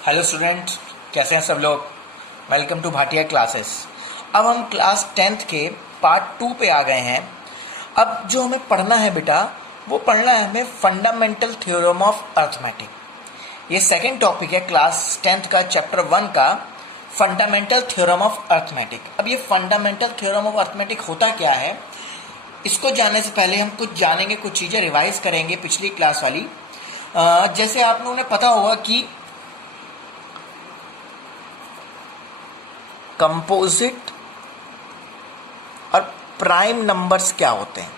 Hello student, कैसे हैं सब लोग। Welcome to Bhatia classes. अब हम क्लास 10th के पार्ट 2 पे आ गए हैं। अब जो हमें पढ़ना है बेटा, वो पढ़ना है हमें फंडामेंटल थ्योरम ऑफ अर्थमेटिक। ये सेकंड टॉपिक है क्लास 10th का चैप्टर 1 का, फंडामेंटल थ्योरम ऑफ अर्थमेटिक। अब ये फंडामेंटल थ्योरम ऑफ अर्थमेटिक होता क्या है, इसको जानने से पहले हम कुछ जानेंगे, कुछ चीज़ें रिवाइज करेंगे पिछली क्लास वाली। जैसे आप लोगों ने पता होगा कि कंपोजिट और प्राइम नंबर्स क्या होते हैं।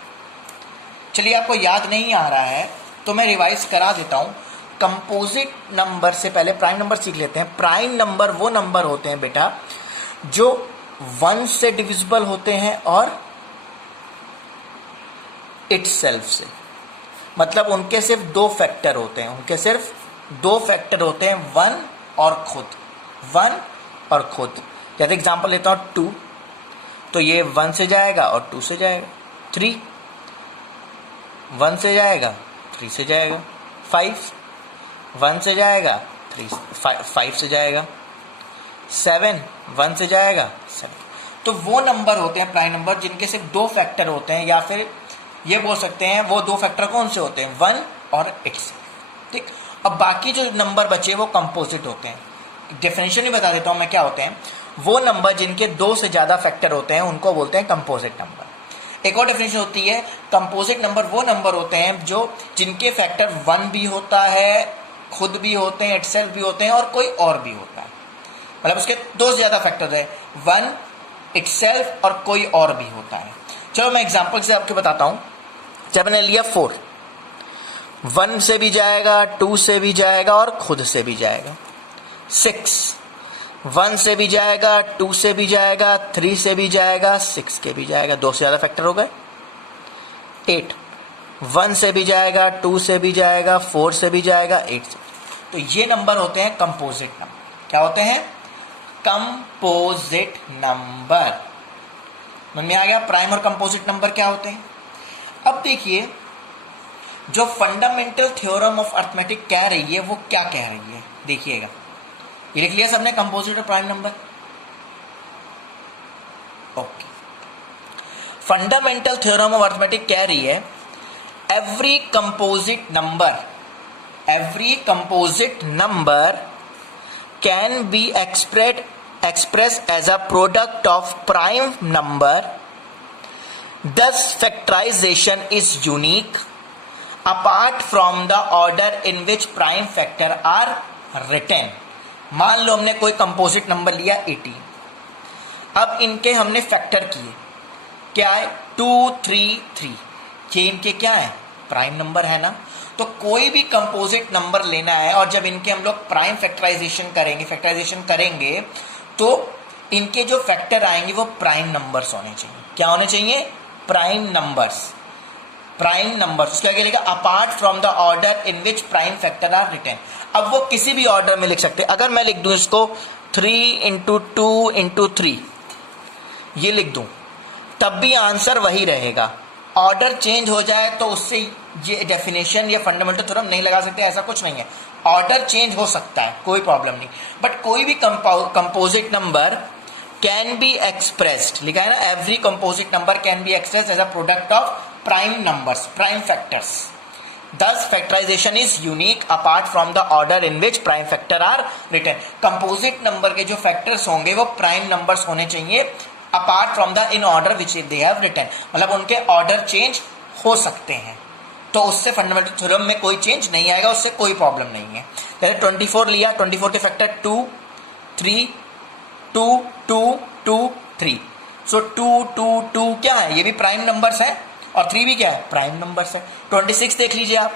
चलिए, आपको याद नहीं आ रहा है तो मैं रिवाइज करा देता हूं। कंपोजिट नंबर से पहले प्राइम नंबर सीख लेते हैं। प्राइम नंबर वो नंबर होते हैं बेटा जो 1 से डिविजिबल होते हैं और इटसेल्फ से, मतलब उनके सिर्फ दो फैक्टर होते हैं, 1 और खुद, 1 और खुद। जैसे एग्जांपल लेता हूं 2, तो ये 1 से जाएगा और 2 से जाएगा। 3 1 से जाएगा, 3 से जाएगा। 5 1 से जाएगा, 5 से जाएगा। 7 1 से जाएगा, 7। तो वो नंबर होते हैं प्राइम नंबर जिनके सिर्फ दो फैक्टर होते हैं, या फिर ये बोल सकते हैं वो दो फैक्टर कौन से होते हैं, 1 और इटसेल्फ। ठीक। अब बाकी जो नंबर बचे वो कंपोजिट होते हैं। डेफिनेशन ही बता देता हूं मैं क्या होते हैं। वो नंबर जिनके 2 से ज्यादा फैक्टर होते हैं उनको बोलते हैं कंपोजिट नंबर। एक और डेफिनेशन होती है, कंपोजिट नंबर वो नंबर होते हैं जो जिनके फैक्टर 1 भी होता है, खुद भी होते हैं, इटसेल्फ भी होते हैं और कोई और भी होता है। मतलब उसके 2 से ज्यादा फैक्टर है, 1 इटसेल्फ और कोई और भी होता है। चलो मैं एग्जांपल से आपको बताता हूं। जब मैंने लिया 4, 1 से भी जाएगा, 2 से भी जाएगा और खुद से भी जाएगा। 6 1 से भी जाएगा, 2 से भी जाएगा, 3 से भी जाएगा, 6 के भी जाएगा। 2 से ज्यादा फैक्टर हो गए। 8 1 से भी जाएगा, 2 से भी जाएगा, 4 से भी जाएगा, 8 से। तो ये नंबर होते हैं कंपोजिट नंबर। क्या होते हैं? Composite number. मन में आ गया प्राइम और कंपोजिट नंबर क्या होते हैं। अब देखिए, जो फंडामेंटल थ्योरम ऑफ अर्थमेटिक कह रही है वो क्या कह रही है, देखिएगा। ये लिख लिया सबने, कंपोजिट और prime number. Okay. Fundamental theorem of arithmetic कह रही है every composite number can B expressed as a product of prime number, thus factorization is unique apart from the order in which prime factor are written। मान लो हमने कोई composite number लिया 80, अब इनके हमने फैक्टर किए, क्या है 2 3 3, ये इनके क्या है, प्राइम नंबर है ना। तो कोई भी कंपोजिट नंबर लेना है और जब इनके हम लोग प्राइम फैक्टराइजेशन करेंगे तो इनके जो फैक्टर आएंगे वो प्राइम नंबर्स होने चाहिए। क्या होने चाहिए? Prime numbers. क्या लिखेगा? Apart from the order in which prime factor are written. अब वो किसी भी ऑर्डर में लिख सकते हैं। अगर मैं लिख दूं इसको 3 × 2 × 3, ये लिख दूं, तब भी आंसर वही रहेगा। ऑर्डर चेंज हो जाए तो उससे ये डेफिनेशन या फंडामेंटल थ्योरम नहीं लगा सकते, ऐसा कुछ नहीं है। ऑर्डर चेंज हो सकता है, कोई प्रॉब्लम नहीं, बट कोई भी composite number can be expressed, लिखा है ना, every composite number can be expressed as a product of prime numbers, prime factors. Thus factorization is unique apart from the order in which prime factor are written। Composite number के जो factors होंगे वो prime numbers होने चाहिए, apart from the in order which they have written, मतलब उनके order change हो सकते हैं, तो उससे फंडामेंटल थ्योरम में कोई चेंज नहीं आएगा, उससे कोई प्रॉब्लम नहीं है। जैसे 24 लिया, 24 के फैक्टर 2 3 2 2 2 3, सो 2 2 2 क्या है, ये भी प्राइम नंबर्स है और 3 भी क्या है, प्राइम नंबर्स है। 26 देख लीजिए आप,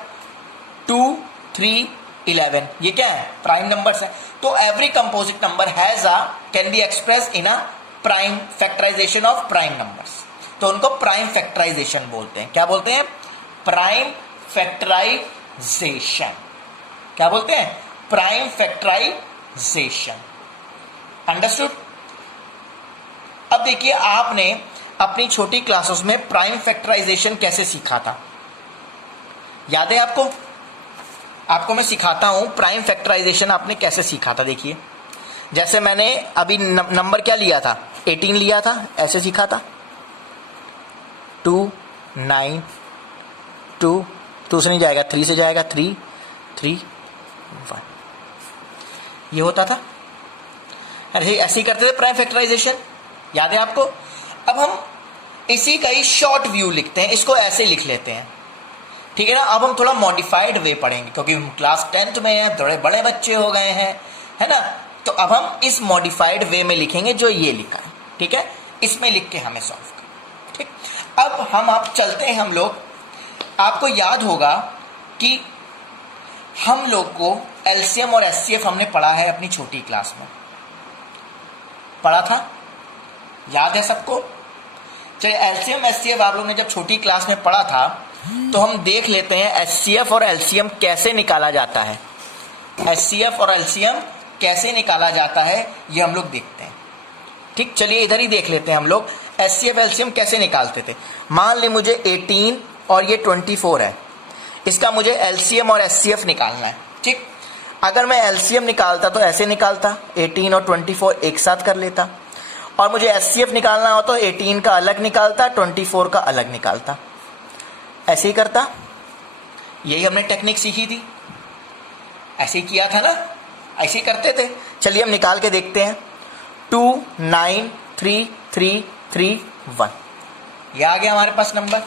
2 3 11, ये क्या है, प्राइम नंबर्स है। तो every composite number can be express in a prime factorization of prime numbers, तो उनको प्राइम फैक्टराइजेशन बोलते हैं। क्या बोलते हैं? Prime factorization. क्या बोलते हैं? Prime factorization. अंडरस्टूड? अब देखिए, आपने अपनी छोटी क्लासेस में प्राइम फैक्टराइजेशन कैसे सीखा था, याद है आपको? आपको मैं सिखाता हूं प्राइम फैक्टराइजेशन आपने कैसे सीखा था। देखिए जैसे मैंने अभी नंबर क्या लिया था, 18 लिया था, ऐसे सीखा था 2 9 2 से नहीं जाएगा, 3 से जाएगा 3 3 1, ये होता था। अरे ऐसे ही करते थे प्राइम फैक्टराइजेशन, याद है आपको। अब हम इसी का ही शॉर्ट व्यू लिखते हैं, इसको ऐसे लिख लेते हैं, ठीक है ना। अब हम थोड़ा मॉडिफाइड वे पढ़ेंगे क्योंकि हम क्लास 10th में हैं, थोड़े बड़े बच्चे हो गए हैं, है ना। तो अब हम इस मॉडिफाइड वे में लिखेंगे जो ये लिखा है, ठीक है, इसमें लिख के हमें सॉल्व करना, ठीक। अब हम आप चलते हैं, हम लोग, आपको याद होगा कि हम लोग को एलसीएम और एचसीएफ हमने पढ़ा है अपनी छोटी क्लास में, पढ़ा था, याद है सबको। चलिए एलसीएम एचसीएफ आप लोग ने जब छोटी क्लास में पढ़ा था तो हम देख लेते हैं एचसीएफ और एलसीएम कैसे निकाला जाता है। एचसीएफ और एलसीएम कैसे निकाला जाता है ये हम लोग देखते हैं, ठीक। चलिए इधर ही देख लेते हैं हम लोग एचसीएफ एलसीएम कैसे निकालते थे। मान ली मुझे 18 और ये 24 है, इसका मुझे एलसीएम और एचसीएफ निकालना है, ठीक। अगर मैं एलसीएम निकालता तो ऐसे निकालता, 18 और 24 एक साथ कर लेता, और मुझे एचसीएफ निकालना हो तो 18 का अलग निकालता, 24 का अलग निकालता, ऐसे ही करता। यही हमने टेक्निक सीखी थी, ऐसे ही किया था ना, ऐसे ही करते थे। चलिए हम निकाल के देखते हैं। 2 9 3 3 3 1, ये आ गया हमारे पास नंबर।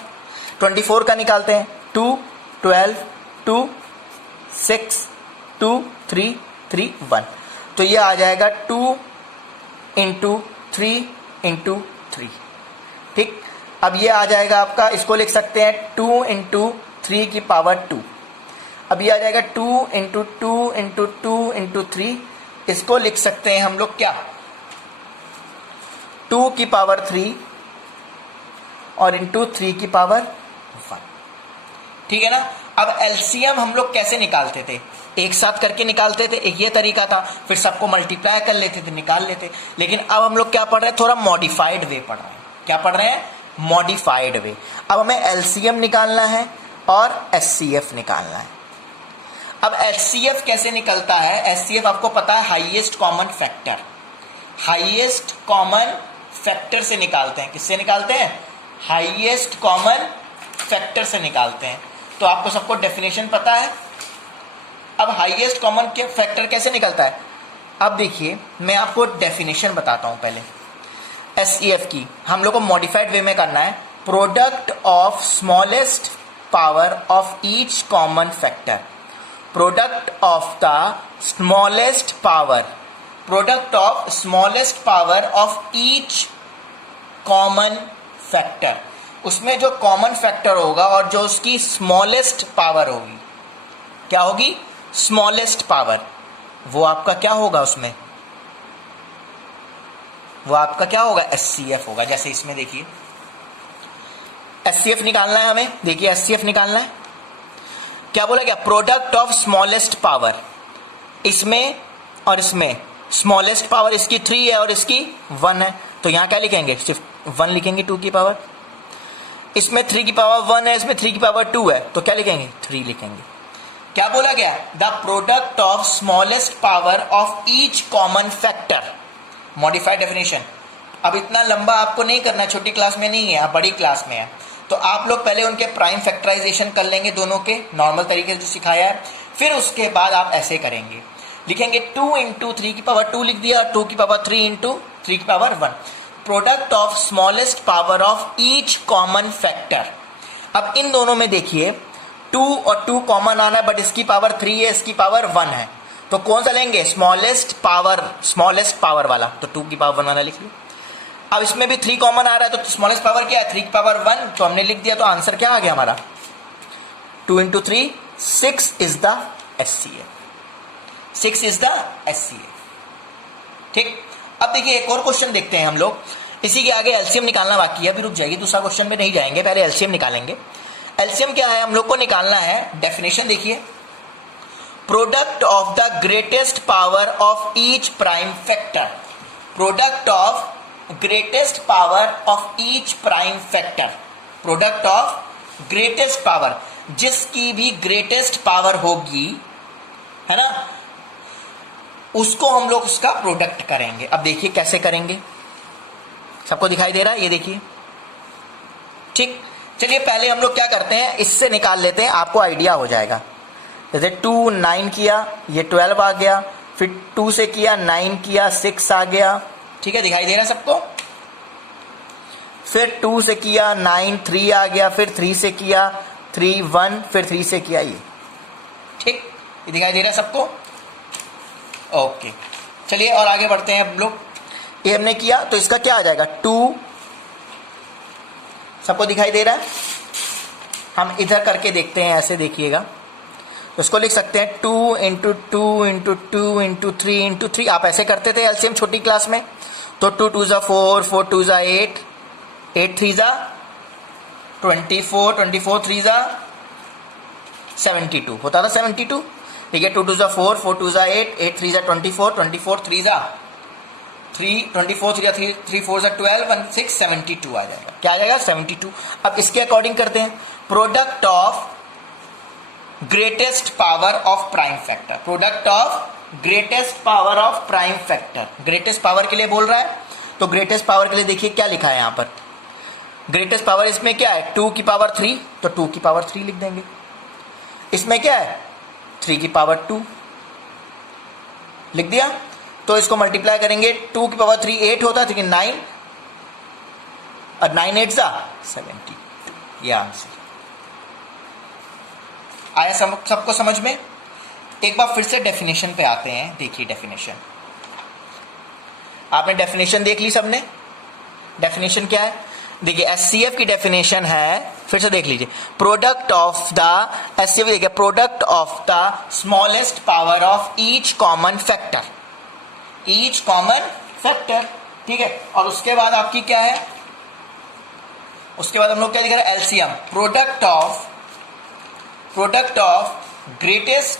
24 का निकालते हैं, 2 12 2 6 2 3 3 1, तो ये आ जाएगा 2 इंटू 3 इंटू 3, ठीक। अब ये आ जाएगा आपका, इसको लिख सकते हैं 2 इंटू 3 की पावर 2। अब ये आ जाएगा 2 इंटू 2 इंटू 2 इंटू 3, इसको लिख सकते हैं हम लोग क्या, 2 की पावर 3 और इंटू 3 की पावर 1, ठीक है ना। अब एलसीएम हम लोग कैसे निकालते थे, एक साथ करके निकालते थे, एक ये तरीका था, फिर सबको मल्टीप्लाई कर लेते थे, निकाल लेते। लेकिन अब हम लोग क्या पढ़ रहे हैं, थोड़ा मॉडिफाइड वे पढ़ रहे हैं। क्या पढ़ रहे हैं, मॉडिफाइड वे। अब हमें एलसीएम निकालना है और एचसीएफ निकालना है। अब एचसीएफ कैसे निकलता है, एचसीएफ आपको पता है highest common factor, highest common factor से निकालते हैं। किससे निकालते हैं, हाईएस्ट कॉमन फैक्टर से निकालते हैं। तो आपको सबको डेफिनेशन पता है। अब हाईएस्ट कॉमन फैक्टर कैसे निकलता है, अब देखिए मैं आपको डेफिनेशन बताता हूं पहले एचसीएफ की। हम लोग को मॉडिफाइड वे में करना है, product of smallest power of each common factor, product of the smallest power, product of smallest power of each common factor. उसमें जो कॉमन फैक्टर होगा और जो उसकी स्मॉलेस्ट पावर होगी, क्या होगी, स्मॉलेस्ट पावर, वो आपका क्या होगा, उसमें वो आपका क्या होगा, एचसीएफ होगा। जैसे इसमें देखिए एचसीएफ निकालना है हमें, देखिए एचसीएफ निकालना है, क्या बोला गया, प्रोडक्ट ऑफ स्मॉलेस्ट पावर, इसमें और इसमें स्मॉलेस्ट पावर इसकी 3 है और इसकी 1 है, तो यहां क्या लिखेंगे, सिर्फ 1 लिखेंगे 2 की पावर। इसमें 3 की पावर 1 है, इसमें 3 की पावर 2 है, तो क्या लिखेंगे, 3 लिखेंगे। क्या बोला गया, the product of smallest power of each common factor, modified definition. अब इतना लंबा आपको नहीं करना, छोटी क्लास में नहीं है, आप बड़ी क्लास में है, तो आप लोग पहले उनके प्राइम फैक्टराइजेशन कर लेंगे, दोनों के नॉर्मल तरीके से जो सिखाया है, फिर उसके बाद आप ऐसे करेंगे, लिखेंगे 2 इंटू 3 की पावर 2 लिख दिया, 2 की पावर 3 इंटू 3 की power 1, product of smallest power of each common factor. अब इन दोनों में देखिए 2 और 2 कॉमन आना है, बट इसकी पावर 3 है, इसकी पावर 1 है, तो कौन सा लेंगे, स्मॉलेस्ट पावर वाला, तो 2 की पावर 1 वाला लिख लिया। अब इसमें भी 3 कॉमन आ रहा है, तो स्मॉलेस्ट पावर क्या है, 3 की पावर 1, तो हमने लिख दिया, तो आंसर क्या आ गया हमारा, 2 into 3 6 is the HCF, 6 is the HCF, ठीक। अब देखिए एक और क्वेश्चन देखते हैं हम लोग, इसी के आगे एलसीएम निकालना बाकी है, अभी रुक जाएगी, दूसरा क्वेश्चन में नहीं जाएंगे, पहले एलसीएम निकालेंगे। एलसीएम क्या है, हम लोग को निकालना है, डेफिनेशन देखिए, product of the greatest power of each prime factor, product of greatest power of each prime factor, product of greatest power, जिसकी भी ग्रेटेस्ट पावर होगी है ना, उसको हम लोग उसका प्रोडक्ट करेंगे। अब देखिए कैसे करेंगे, सबको दिखाई दे रहा है, ये देखिए। ठीक, चलिए पहले हम लोग क्या करते हैं, इससे निकाल लेते हैं, आपको आइडिया हो जाएगा। जैसे 2 9 किया, ये 12 आ गया, फिर 2 से किया 9 किया 6 आ गया। ठीक है, दिखाई दे रहा है सबको। फिर 2 से किया 9 3 आ गया, फिर 3 से किया 3 1, फिर 3 से किया ये। ठीक, ये दिखाई दे रहा है सबको। ओके, चलिए और आगे बढ़ते हैं हम लोग। ये हमने किया तो इसका क्या आ जाएगा 2, सबको दिखाई दे रहा है। हम इधर करके देखते हैं, ऐसे देखिएगा, तो इसको लिख सकते हैं 2 इंटू 2 इंटू 2 इंटू 3 इंटू 3। आप ऐसे करते थे एलसीएम छोटी क्लास में, तो 2 2 ज़ा 4, 4 2 ज़ा 8, 8 3 ज़ा 24, 24 3 ज़ा 72 होता था 72। ठीक है, 2 2 ज़ा 4, 4 2 ज़ा 8, 8 3 ज़ा 24, 24 3 ज़ा 3, 24 3 ज़ा 3, 3 4 ज़ा 12, 1 6 72 आ जाएगा। क्या आ जाएगा 72। अब इसके अकॉर्डिंग करते हैं, product of greatest power of prime factor. Product of greatest power of prime factor, greatest power के लिए बोल रहा है, तो ग्रेटेस्ट पावर के लिए देखिए क्या लिखा है यहां पर। ग्रेटेस्ट पावर इसमें क्या है 2 की पावर 3, तो 2 की पावर 3 लिख देंगे। इसमें क्या है 3 की पावर 2 लिख दिया, तो इसको मल्टीप्लाई करेंगे, 2 की पावर 3 8 होता है, 9 और 9 8 ज़ा 72। ये आंसर आया सबको समझ में। एक बार फिर से डेफिनेशन पे आते हैं। देखिए डेफिनेशन, आपने डेफिनेशन देख ली सबने। डेफिनेशन क्या है, देखिए एचसीएफ की डेफिनेशन है, फिर से देख लीजिए, प्रोडक्ट ऑफ द एचसीएफ, देखिए product of the smallest power of each common factor, each common factor. ठीक है, और उसके बाद आपकी क्या है, उसके बाद हम लोग क्या लिख रहे हैं LCM, product of greatest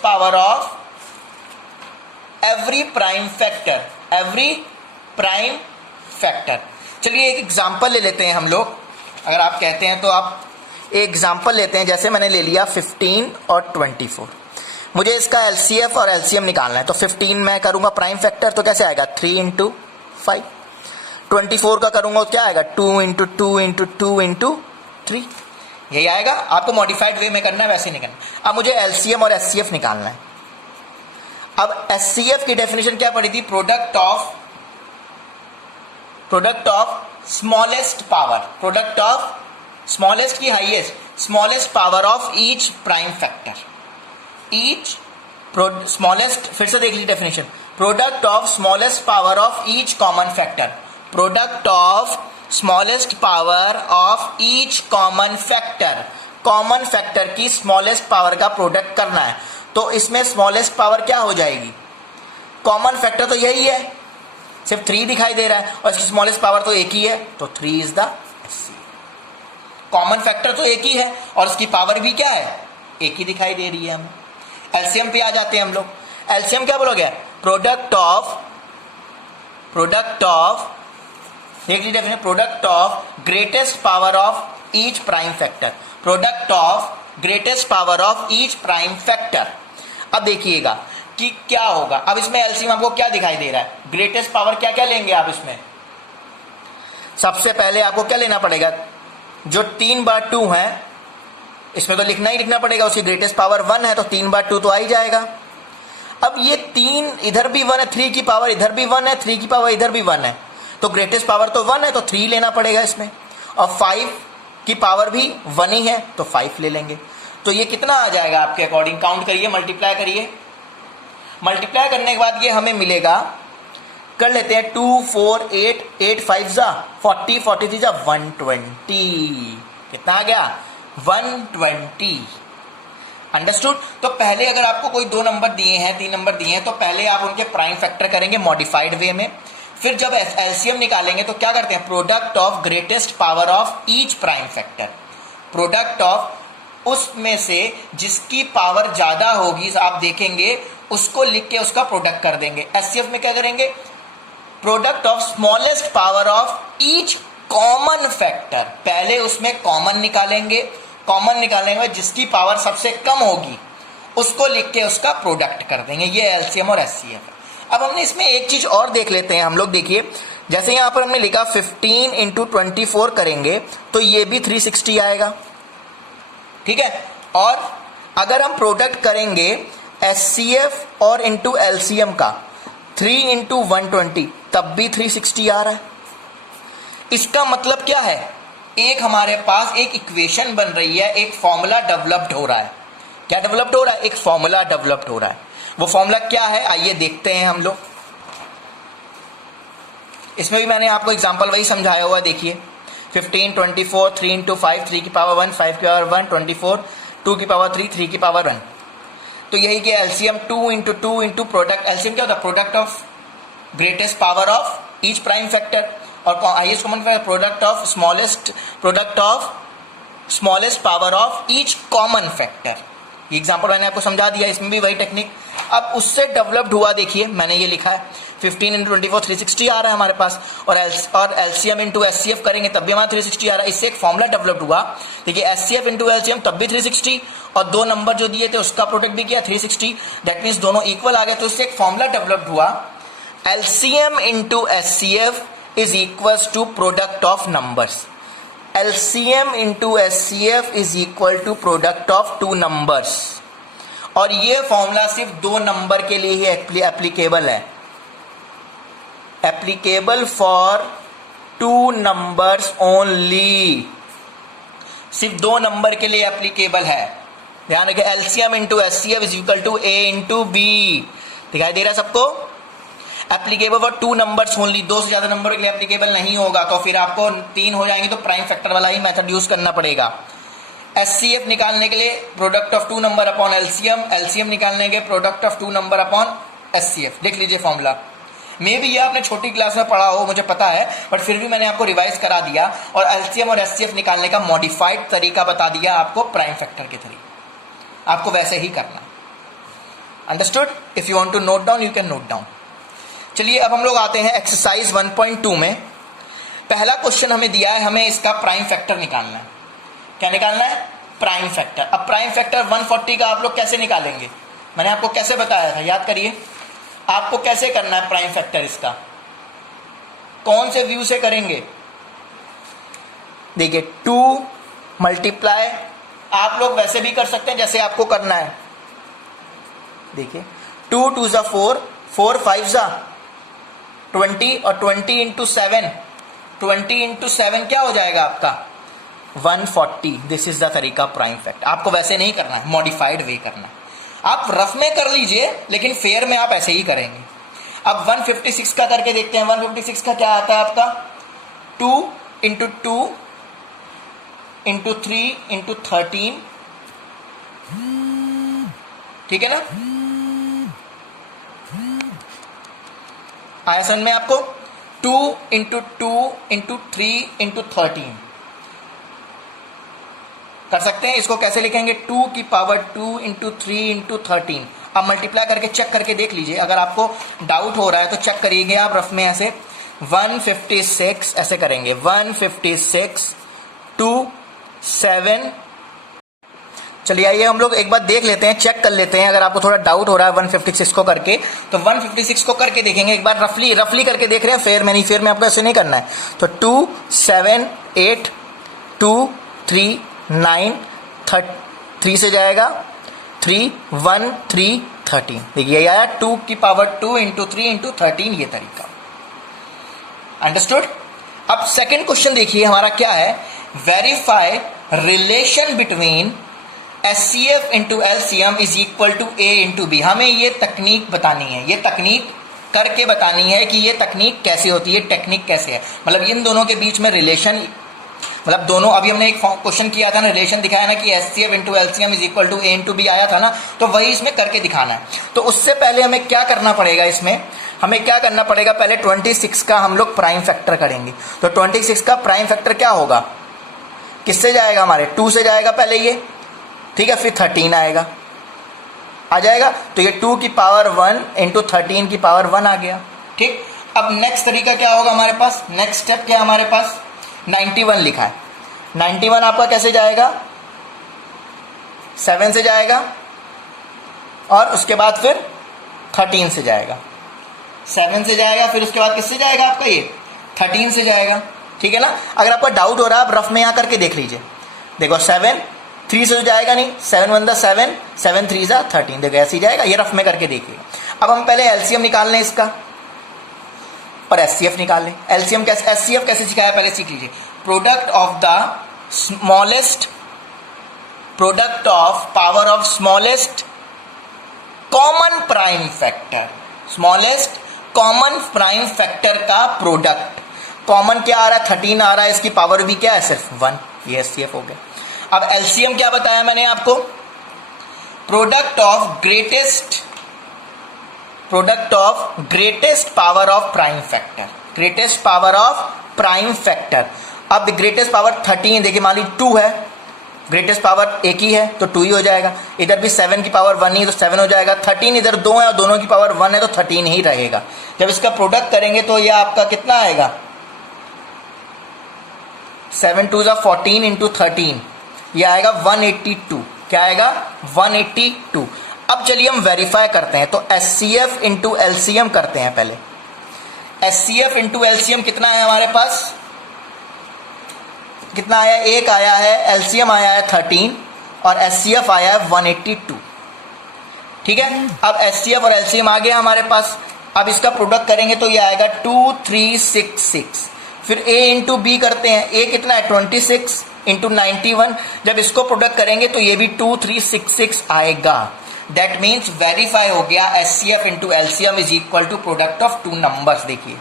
power of every prime factor. चलिए एक एग्जांपल ले लेते हैं हम लोग, अगर आप कहते हैं तो आप एक एग्जांपल लेते हैं। जैसे मैंने ले लिया 15 और 24, मुझे इसका एलसीएफ और एलसीएम निकालना है। तो 15 मैं करूंगा प्राइम फैक्टर, तो कैसे आएगा 3 इंटू 5। 24 का करूंगा तो क्या आएगा 2 इंटू 2 इंटू 2 इंटू 3, यही आएगा। आपको मॉडिफाइड वे में करना है, वैसे नहीं करना। अब मुझे एलसीएम और एचसीएफ निकालना है। अब एचसीएफ की डेफिनेशन क्या पड़ी थी, product of smallest power, product of smallest की highest, smallest power of each prime factor, each smallest. फिर से देख लीजिए definition, product of smallest power of each common factor, product of smallest power of each common factor, common factor की smallest power का product करना है। तो इसमें स्मॉलेस्ट पावर क्या हो जाएगी, कॉमन फैक्टर तो यही है, सिर्फ 3 दिखाई दे रहा है, और इसकी स्मॉलेस्ट पावर तो एक ही है, तो 3 इज द कॉमन फैक्टर तो एक ही है, और इसकी पावर भी क्या है, एक ही दिखाई दे रही है। हम एलसीएम पे आ जाते हैं हम लोग। एलसीएम क्या बोलोगे, प्रोडक्ट ऑफ देख लीजिए definition, product of greatest power of each prime factor, product of greatest power of each prime factor. अब देखिएगा कि क्या होगा। अब इसमें एलसीएम आपको क्या दिखाई दे रहा है, ग्रेटेस्ट पावर क्या क्या लेंगे आप इसमें। सबसे पहले आपको क्या लेना पड़ेगा, जो 3/2 है, इसमें तो लिखना ही लिखना पड़ेगा, उसकी ग्रेटेस्ट पावर 1 है, तो 3/2 तो आ ही जाएगा। अब ये 3 इधर भी 1 है, 3 की पावर इधर भी 1 है, 3 की पावर इधर भी 1 है, तो ग्रेटेस्ट पावर तो 1 है, तो 3 लेना पड़ेगा इसमें, और 5 की पावर भी 1 ही है, तो 5 ले लेंगे। तो ये कितना आ जाएगा आपके अकॉर्डिंग, काउंट करिए, मल्टीप्लाई करिए। मल्टीप्लाई करने के बाद ये हमें मिलेगा, कर लेते हैं 2 4 8 8 5 जा 40 43 जा 120, कितना आ गया 120। अंडरस्टूड। तो पहले अगर आपको कोई 2 नंबर दिए हैं, 3 नंबर दिए हैं, तो पहले आप उनके प्राइम फैक्टर करेंगे मॉडिफाइड वे में। फिर जब एलसीएम निकालेंगे तो क्या करते हैं, product of greatest power of each prime factor, product of उसमें से जिसकी पावर ज्यादा होगी आप देखेंगे उसको लिख के उसका प्रोडक्ट कर देंगे। एचसीएफ में क्या करेंगे, product of smallest power of each common factor, पहले उसमें कॉमन निकालेंगे जिसकी पावर सबसे कम होगी उसको लिख के उसका प्रोडक्ट कर देंगे। ये एलसीएम और एचसीएफ है। अब हमने इसमें एक चीज और देख लेते हैं हम लोग। देखिए जैसे यहां पर हमने लिखा 15 इंटू 24 करेंगे तो ये भी 360 आएगा, ठीक है। और अगर हम प्रोडक्ट करेंगे एचसीएफ और इंटू एलसीएम का 3 इंटू 120 तब भी 360 आ रहा है। इसका मतलब क्या है, एक हमारे पास एक इक्वेशन बन रही है, एक फॉर्मूला डेवलप्ड हो रहा है। क्या डेवलप्ड हो रहा है? एक फॉर्मूला डेवलप्ड हो रहा है। वो फॉर्मूला क्या है आइए देखते हैं हम लोग। इसमें भी मैंने आपको एग्जांपल वही समझाया हुआ, देखिए 15 24 3 इंटू 5 3 की पावर 1 5 की पावर 1 24 2 की पावर 3 3 की पावर 1। तो यही कि एलसीएम 2 इंटू प्रोडक्ट, एलसीएम क्या होता है? Product of greatest power of each prime factor, और highest common factor product of smallest power of each common factor. ये एग्जांपल मैंने आपको समझा दिया, इसमें भी वही टेक्निक। अब उससे डेवलप्ड हुआ, देखिए मैंने ये लिखा है 15 इंटू 24 360 आ रहा है हमारे पास, और एलसीएम इंटू एचसीएफ करेंगे तब भी हमारा 360 आ रहा है। इससे एक फॉर्मूला डेवलप्ड हुआ, देखिए एचसीएफ इंटू एलसीएम तब भी 360, और दो नंबर जो दिए थे उसका प्रोडक्ट भी किया 360, दैट मीन्स दोनों इक्वल आ गए। तो इससे एक फॉर्मूला डेवलप्ड हुआ, LCM into HCF is equals to product of numbers. LCM into HCF is equal to product of two numbers. और ये फॉर्मूला सिर्फ दो नंबर के लिए ही एप्लीकेबल है, applicable for two numbers only, सिर्फ दो नंबर के लिए एप्लीकेबल है। ध्यान रखिए, LCM into HCF is equal to A into B। दिखाई दे रहा है सबको? Applicable for two numbers only, दो से ज्यादा नंबर के लिए एप्लीकेबल नहीं होगा, तो फिर आपको 3 हो जाएंगे तो प्राइम फैक्टर वाला ही मेथड यूज करना पड़ेगा। एचसीएफ निकालने के लिए product of two number upon LCM, LCM निकालने के product of two number upon HCF. देख लीजिए फॉर्मूला, मे भी ये आपने छोटी क्लास में पढ़ा हो, मुझे पता है, बट फिर भी मैंने आपको रिवाइज करा दिया और एलसीएम और एचसीएफ निकालने का मॉडिफाइड तरीका बता दिया आपको प्राइम फैक्टर के तरीके। आपको वैसे ही करना। Understood? If you want to note down you can note down. चलिए अब हम लोग आते हैं एक्सरसाइज 1.2 में। पहला क्वेश्चन हमें दिया है, हमें इसका प्राइम फैक्टर निकालना है। क्या निकालना है? Prime factor. अब प्राइम फैक्टर 140 का आप लोग कैसे निकालेंगे? मैंने आपको कैसे बताया था, याद करिए। आपको कैसे करना है प्राइम फैक्टर इसका? कौन से व्यू से करेंगे? देखिए 2 मल्टीप्लाई, आप लोग वैसे भी कर सकते हैं जैसे आपको करना है। देखिए 2 2 ज़ा 4, 4 5 ज़ा 20, और 20 इंटू 7, 20 इंटू 7 क्या हो जाएगा आपका? 140। दिस इज द तरीका प्राइम फैक्टर। आपको वैसे नहीं करना है, मॉडिफाइड वे करना है। आप रफ में कर लीजिए, लेकिन फेयर में आप ऐसे ही करेंगे। अब 156 का करके देखते हैं। 156 का क्या आता है आपका? 2 इंटू 2 इंटू 3 इंटू 13, ठीक है ना? आया समझ में आपको? 2 इंटू 2 इंटू 3 इंटू 13 कर सकते हैं। इसको कैसे लिखेंगे? 2 की पावर 2 इंटू 3 इंटू 13। अब मल्टीप्लाई करके चेक करके देख लीजिए, अगर आपको डाउट हो रहा है तो चेक करिएगा आप रफ में ऐसे। 156 ऐसे करेंगे, 156 2 7। चलिए आइए हम लोग एक बार देख लेते हैं, चेक कर लेते हैं। अगर आपको थोड़ा डाउट हो रहा है 156 को करके, तो 156 को करके देखेंगे एक बार, रफली करके देख रहे हैं। फेयर में नहीं, फेयर में आपको ऐसे नहीं करना है। तो 2 7 8 2 3 9 3 से जाएगा 3 1 3 13। देखिए आया 2 की पावर 2 इंटू 3 इंटू 13, ये तरीका। अंडरस्टूड? अब सेकेंड क्वेश्चन देखिए हमारा क्या है। Verify relation between HCF into LCM is equal to A into B। हमें ये तकनीक बतानी है, ये तकनीक करके बतानी है कि ये तकनीक कैसे होती है, टेक्निक कैसे है। मतलब इन दोनों के बीच में रिलेशन, मतलब दोनों, अभी हमने एक क्वेश्चन किया था ना, रिलेशन दिखाया ना कि HCF into LCM is equal to A into B आया था ना, तो वही इसमें करके दिखाना है। तो उससे पहले हमें क्या करना पड़ेगा? इसमें हमें क्या करना पड़ेगा? पहले 26 का हम लोग प्राइम फैक्टर करेंगे। तो 26 का प्राइम फैक्टर क्या होगा? किससे जाएगा? हमारे 2 से जाएगा पहले ये, ठीक है, फिर 13 आएगा, आ जाएगा। तो ये 2 की पावर 1 इंटू 13 की पावर 1 आ गया, ठीक। अब नेक्स्ट तरीका क्या होगा हमारे पास? नेक्स्ट स्टेप क्या है हमारे पास? 91 लिखा है, 91 आपका कैसे जाएगा, 7 से जाएगा और उसके बाद फिर 13 से जाएगा, 7 से जाएगा, फिर उसके बाद किससे जाएगा आपका ये 13 से जाएगा, ठीक है ना। अगर आपका डाउट हो रहा है आप रफ में यहाँ करके देख लीजिए, देखो 7 3 से तो जाएगा नहीं, 7 1 7, 7 3 13, देखो ऐसे ही जाएगा, ये रफ में करके देखिए। अब हम पहले एलसीएम निकाल लें इसका और एचसीएफ निकाल लें। एलसीएम कैसे, एचसीएफ कैसे सिखाया पहले सीख लीजिए। Product of the smallest, product of power of smallest common prime factor, smallest common prime factor का प्रोडक्ट, कॉमन क्या आ रहा है 13 आ रहा है, इसकी पावर भी क्या है सिर्फ 1, ये एचसीएफ हो गया। अब एलसीएम क्या बताया मैंने आपको, product of greatest, product of greatest power of prime factor, greatest power of prime factor. अब ग्रेटेस्ट पावर 13, देखिए मान लीजिए 2 है, ग्रेटेस्ट पावर एक ही है तो 2 ही हो जाएगा, इधर भी 7 की पावर 1 ही तो 7 हो जाएगा, 13 इधर 2 है और दोनों की पावर 1 है तो 13 ही रहेगा। जब इसका प्रोडक्ट करेंगे तो यह आपका कितना आएगा, 7 2 14 इंटू 13, यह आएगा 182, क्या आएगा 182। अब चलिए हम वेरीफाई करते हैं, तो एचसीएफ इंटू एलसीएम करते हैं पहले। एचसीएफ इंटू एलसीएम कितना है हमारे पास, कितना आया, 1 आया है, एलसीएम आया है 13 और एचसीएफ आया है 182, ठीक है। अब एचसीएफ और एलसीएम आ गया हमारे पास। अब इसका प्रोडक्ट करेंगे तो ये आएगा 2366, फिर ए इंटू बी करते हैं, ए कितना है 26 इंटू 91, जब इसको प्रोडक्ट करेंगे तो ये भी 2366 आएगा। दैट मीन्स वेरीफाई हो गया, HCF into LCM is equal to product of 2 numbers. देखिए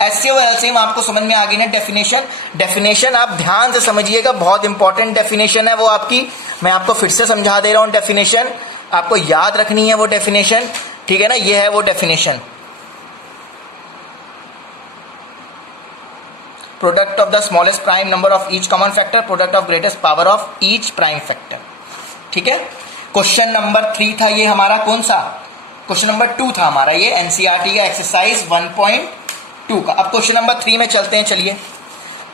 एचसीएफ और एलसीएम आपको समझ में आ गई ना। डेफिनेशन, डेफिनेशन आप ध्यान से समझिएगा, बहुत इंपॉर्टेंट डेफिनेशन है वो आपकी, मैं आपको फिर से समझा दे रहा हूं। डेफिनेशन आपको याद रखनी है वो डेफिनेशन, ठीक है ना, ये है वो definition. Product of the smallest prime number of each common factor, product of greatest power of each prime factor, ठीक है। क्वेश्चन नंबर 3 था ये हमारा, कौन सा, क्वेश्चन नंबर 2 था हमारा ये एनसीईआरटी का एक्सरसाइज 1.2 का। अब क्वेश्चन नंबर 3 में चलते हैं, चलिए।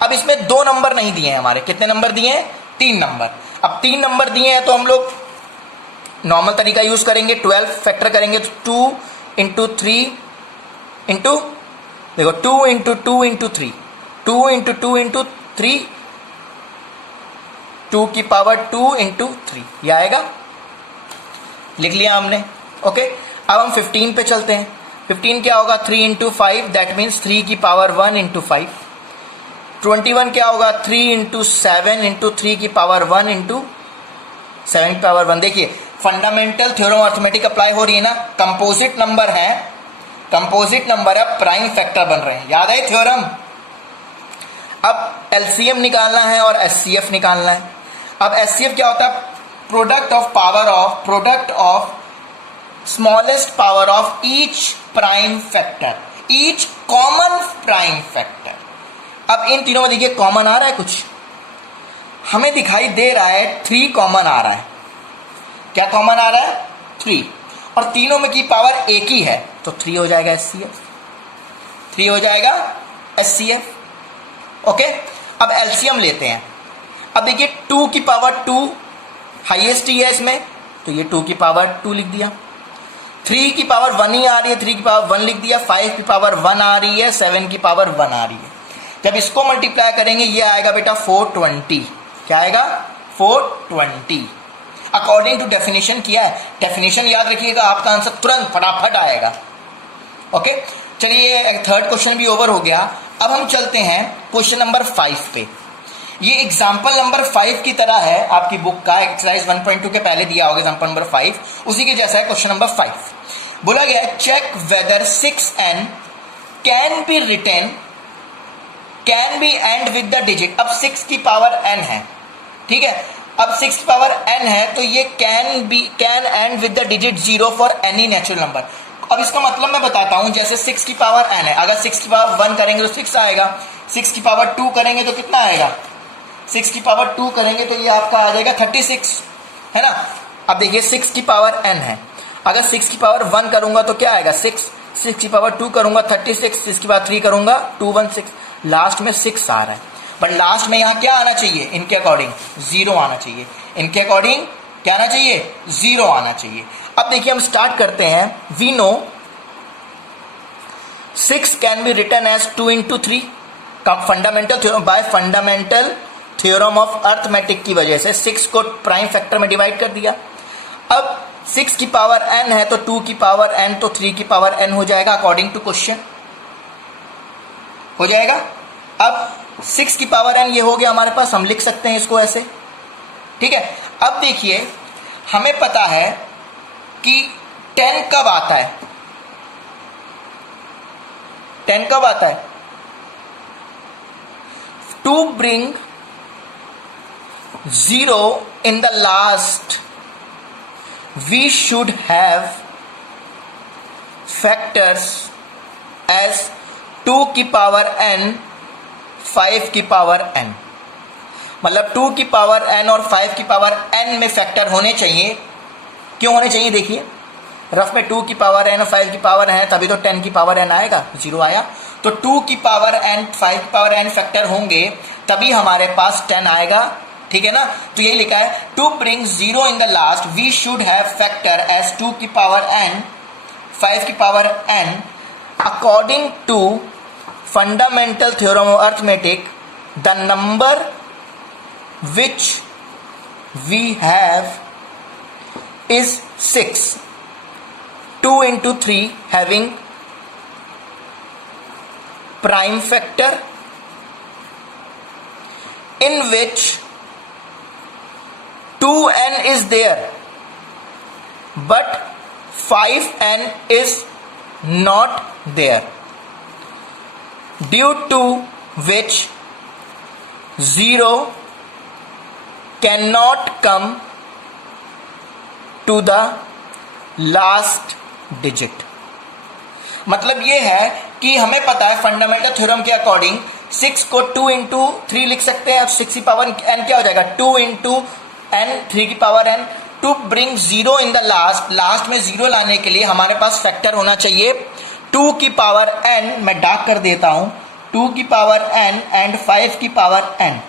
अब इसमें 2 नंबर नहीं दिए हैं हमारे, कितने नंबर दिए हैं, 3 नंबर। अब 3 नंबर दिए हैं तो हम लोग नॉर्मल तरीका यूज करेंगे, 12 फैक्टर करेंगे तो 2 इंटू 3 इंटू, देखो 2 इंटू 2 इंटू 3, 2 इंटू 2 इंटू 3, 2 की पावर 2 इंटू 3, यह आएगा, लिख लिया हमने, ओके। अब हम 15 पे चलते हैं। 15 क्या होगा, 3 इंटू 5, दैट मीन्स 3 की पावर 1 इंटू 5। 21 क्या होगा, 3 इंटू 7 इंटू 3 की पावर 1 इंटू 7 की पावर 1। देखिए फंडामेंटल थ्योरम अर्थमेटिक अप्लाई हो रही है ना, कंपोजिट नंबर है, कंपोजिट नंबर है, प्राइम फैक्टर बन रहे हैं, याद है थ्योरम। अब एलसीएम निकालना है और एचसीएफ निकालना है। अब एचसीएफ क्या होता है, product of power of, product of smallest power of each prime factor, each common prime factor. अब इन तीनों में देखिए कॉमन आ रहा है, कुछ हमें दिखाई दे रहा है 3 कॉमन आ रहा है, क्या कॉमन आ रहा है 3, और तीनों में की पावर एक ही है तो 3 हो जाएगा एचसीएफ, 3 हो जाएगा एचसीएफ, ओके। अब एलसीएम लेते हैं। अब देखिए 2 की पावर 2 हाईएस्ट ही है इसमें, तो ये 2 की पावर 2 लिख दिया। 3 की पावर 1 ही आ रही है, 3 की पावर 1 लिख दिया। 5 की पावर 1 आ रही है, 7 की पावर 1 आ रही है। जब इसको मल्टीप्लाई करेंगे ये आएगा बेटा 420, क्या आएगा 420, अकॉर्डिंग टू डेफिनेशन किया है। डेफिनेशन याद रखिएगा, आपका आंसर तुरंत फटाफट आएगा, ओके। चलिए थर्ड क्वेश्चन भी ओवर हो गया। अब हम चलते हैं क्वेश्चन नंबर 5 पे। ये एग्जाम्पल नंबर 5 की तरह है, आपकी बुक का एक्सरसाइज 1.2 के पहले दिया होगा एग्जाम्पल नंबर 5, उसी के जैसा है क्वेश्चन नंबर 5। बोला गया check whether 6n can be written, can be end with the digit. अब 6 की पावर n है, ठीक है। अब 6 की पावर n है तो ये can end with the digit 0 for any natural number. अब इसका मतलब मैं बताता हूं, जैसे 6 की पावर n है, अगर 6 की पावर 1 करेंगे तो 6 आएगा, 6 की पावर 2 करेंगे तो कितना आएगा, 6 की पावर 2 करेंगे तो ये आपका आ जाएगा 36, है ना। अब देखिए 6 की पावर n है, अगर 6 की पावर 1 करूंगा तो क्या आएगा 6, 6 की पावर 2 करूंगा 36, 6 की पावर 3 करूंगा 216, लास्ट में 6 आ रहा है, बट लास्ट में यहाँ क्या आना चाहिए, इनके अकॉर्डिंग 0 आना चाहिए, इनके अकॉर्डिंग क्या आना चाहिए, 0 आना चाहिए। अब देखिए हम स्टार्ट करते हैं। We know 6 can be written as 2 into 3 fundamental theorem, by fundamental theorem of arithmetic की वजह से 6 को प्राइम फैक्टर में डिवाइड कर दिया। अब 6 की पावर n है तो 2 की पावर n तो 3 की पावर n हो जाएगा अकॉर्डिंग टू क्वेश्चन, हो जाएगा। अब 6 की पावर n ये हो गया हमारे पास, हम लिख सकते हैं इसको ऐसे, ठीक है। अब देखिए हमें पता है कि 10 कब आता है, 10 कब आता है, to bring 0 in the last we should have factors as 2 की पावर n, 5 की पावर n, मतलब 2 की पावर n और 5 की पावर n में फैक्टर होने चाहिए। क्यों होने चाहिए, देखिए रफ में 2 की पावर n और 5 की पावर है तभी तो 10 की पावर n आएगा, 0 आया। तो 2 की पावर n 5 की पावर n फैक्टर होंगे तभी हमारे पास 10 आएगा, ठीक है ना। तो यही लिखा है, to bring 0 in the last we should have factor as 2 की पावर n, 5 की power n according to fundamental theorem of arithmetic the number which we have is 6, 2 into 3 having prime factor in which 2n is there but 5n is not there, due to which 0 cannot come to the last digit. मतलब ये है कि हमें पता है fundamental theorem के according 6 को 2 into 3 लिख सकते हैं। अब 6 की पावर n क्या हो जाएगा, 2 into n, 3 की power n। To bring 0 in the last, last में 0 लाने के लिए हमारे पास फैक्टर होना चाहिए 2 की पावर n, मैं डार्क कर देता हूं, 2 की पावर n एंड 5 की power n।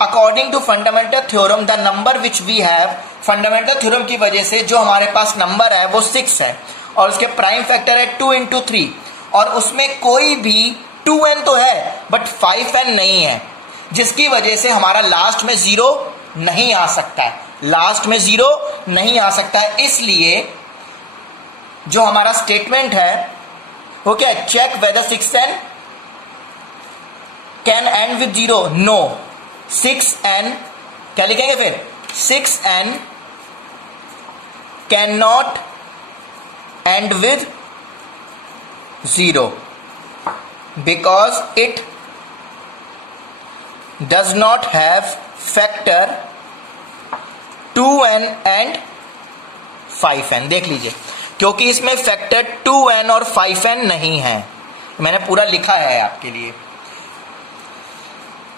According to fundamental theorem the number which we have, fundamental theorem की वजह से जो हमारे पास नंबर है वो 6 है और उसके प्राइम फैक्टर है 2 into 3 और उसमें कोई भी 2n तो है बट 5n नहीं है, जिसकी वजह से हमारा लास्ट में 0 नहीं आ सकता है, लास्ट में 0 नहीं आ सकता है। इसलिए जो हमारा स्टेटमेंट है वो क्या है, check whether 6n can end with 0, no 6n क्या लिखेंगे फिर, 6n can not end with 0 because it does not have factor 2n and 5n। देख लीजिए क्योंकि इसमें फैक्टर 2n और 5n नहीं है, मैंने पूरा लिखा है आपके लिए,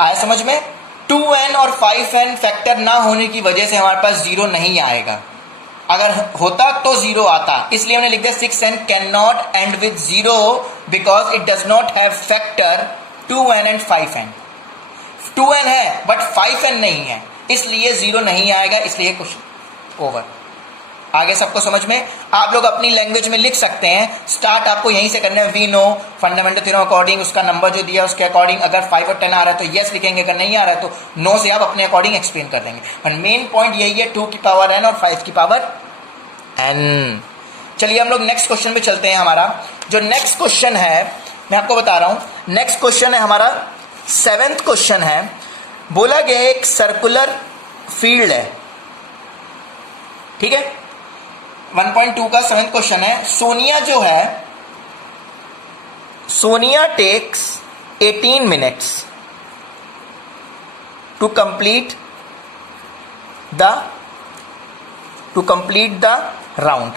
आया समझ में। 2n और 5n फैक्टर ना होने की वजह से हमारे पास 0 नहीं आएगा, अगर होता तो 0 आता, इसलिए हमने लिख दिया 6n can not end with 0 because it does not have factor 2n and 5n। 2n है बट 5n नहीं है, इसलिए 0 नहीं आएगा, इसलिए क्वेश्चन ओवर। आगे सबको समझ में, आप लोग अपनी लैंग्वेज में लिख सकते हैं, स्टार्ट आपको यहीं से करना है। We know fundamental theorem according, उसका नंबर जो दिया उसके अकॉर्डिंग, अगर 5 और 10 आ रहा है तो यस लिखेंगे, अगर नहीं आ रहा है तो नो से आप अपने अकॉर्डिंग एक्सप्लेन कर देंगे। पर मेन पॉइंट यही है 2 की पावर n और 5 की पावर n। चलिए हम लोग नेक्स्ट क्वेश्चन में चलते हैं। हमारा जो नेक्स्ट क्वेश्चन है मैं आपको बता रहा हूं, नेक्स्ट क्वेश्चन है हमारा 7th क्वेश्चन है। बोला गया एक सर्कुलर फील्ड है, ठीक है, 1.2 का 7th क्वेश्चन है। सोनिया जो है, Sonia takes 18 minutes to complete the round.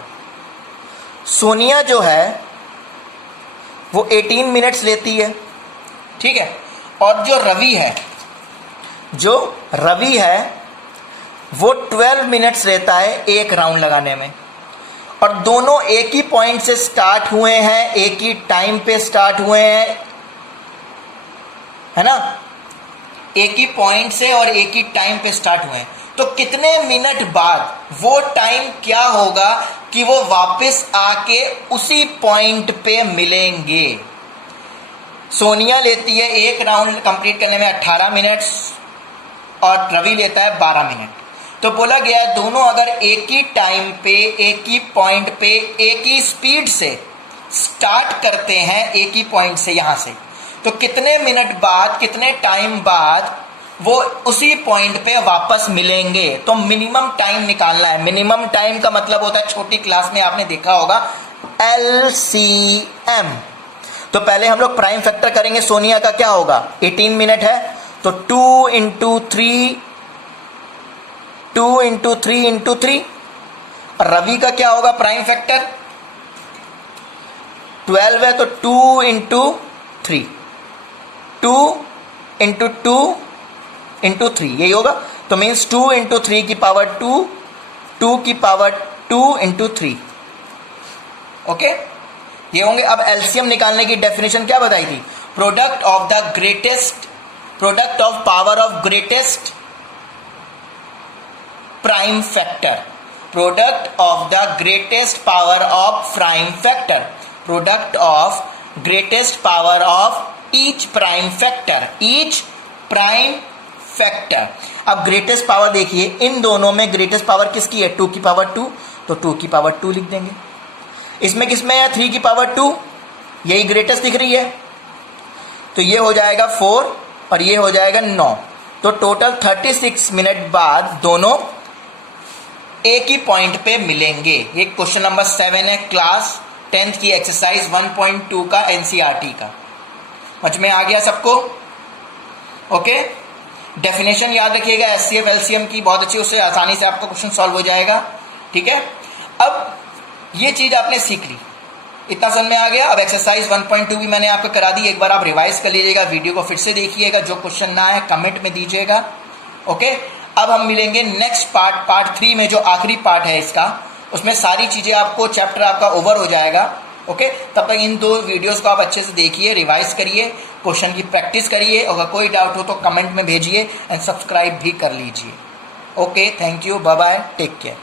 Sonia जो है वो 18 मिनट्स लेती है, ठीक है, और जो रवि है वो 12 मिनट्स लेता है एक राउंड लगाने में, और दोनों एक ही पॉइंट से स्टार्ट हुए हैं, एक ही टाइम पे स्टार्ट हुए हैं, है ना, एक ही पॉइंट से और एक ही टाइम पे स्टार्ट हुए हैं, तो कितने मिनट बाद वो टाइम क्या होगा कि वो वापस आके उसी पॉइंट पे मिलेंगे। सोनिया लेती है एक राउंड कंप्लीट करने में 18 मिनट और रवि लेता है 12 मिनट। तो बोला गया है दोनों अगर एक ही टाइम पे एक ही पॉइंट पे एक ही स्पीड से स्टार्ट करते हैं, एक ही पॉइंट से यहां से, तो कितने मिनट बाद, कितने टाइम बाद वो उसी पॉइंट पे वापस मिलेंगे। तो मिनिमम टाइम निकालना है। मिनिमम टाइम का मतलब होता है, छोटी क्लास में आपने देखा होगा, LCM। तो पहले हम लोग प्राइम फैक्टर करेंगे। सोनिया का क्या होगा, 18 मिनट है, तो 2 इंटू 3 इंटू 3। और रवि का क्या होगा प्राइम फैक्टर, 12 है, तो 2 इंटू 3, 2 इंटू 2 इंटू 3, यही होगा। तो मीन्स 2 इंटू 3 की पावर 2, 2 की पावर 2 इंटू 3। ओके, ये होंगे। अब एलसीएम निकालने की डेफिनेशन क्या बताई थी, product of the greatest, product of power of greatest prime factor, product of the greatest power of prime factor, product of greatest power of each prime factor, each prime factor. अब greatest power देखिए, इन दोनों में greatest power किसकी है, 2 की power 2, तो 2 की power 2 लिख देंगे। इसमें किसमें है 3 की पावर 2, यही ग्रेटेस्ट दिख रही है, तो ये हो जाएगा 4 और ये हो जाएगा 9। तो टोटल 36 मिनट बाद दोनों एक ही पॉइंट पे मिलेंगे। ये क्वेश्चन नंबर 7 है, क्लास 10th की एक्सरसाइज 1.2 का एनसीईआरटी का। समझ में आ गया सबको? ओके, डेफिनेशन याद रखिएगा एचसीएफ एलसीएम की, बहुत अच्छी, उससे आसानी से आपका क्वेश्चन सॉल्व हो जाएगा। ठीक है, अब ये चीज आपने सीख ली, इतना समझ में आ गया। अब एक्सरसाइज 1.2 भी मैंने आपको करा दी, एक बार आप रिवाइज कर लीजिएगा, वीडियो को फिर से देखिएगा, जो क्वेश्चन ना है कमेंट में दीजिएगा। ओके, अब हम मिलेंगे नेक्स्ट पार्ट 3 में, जो आखिरी पार्ट है इसका, उसमें सारी चीजें आपको, चैप्टर आपका ओवर हो जाएगा। ओके, तब तक इन 2 वीडियोस को आप अच्छे से देखिए, रिवाइज करिए, क्वेश्चन की प्रैक्टिस करिए, अगर कोई डाउट हो तो कमेंट में भेजिए एंड सब्सक्राइब भी कर लीजिए। Okay, thank you, bye bye, take care.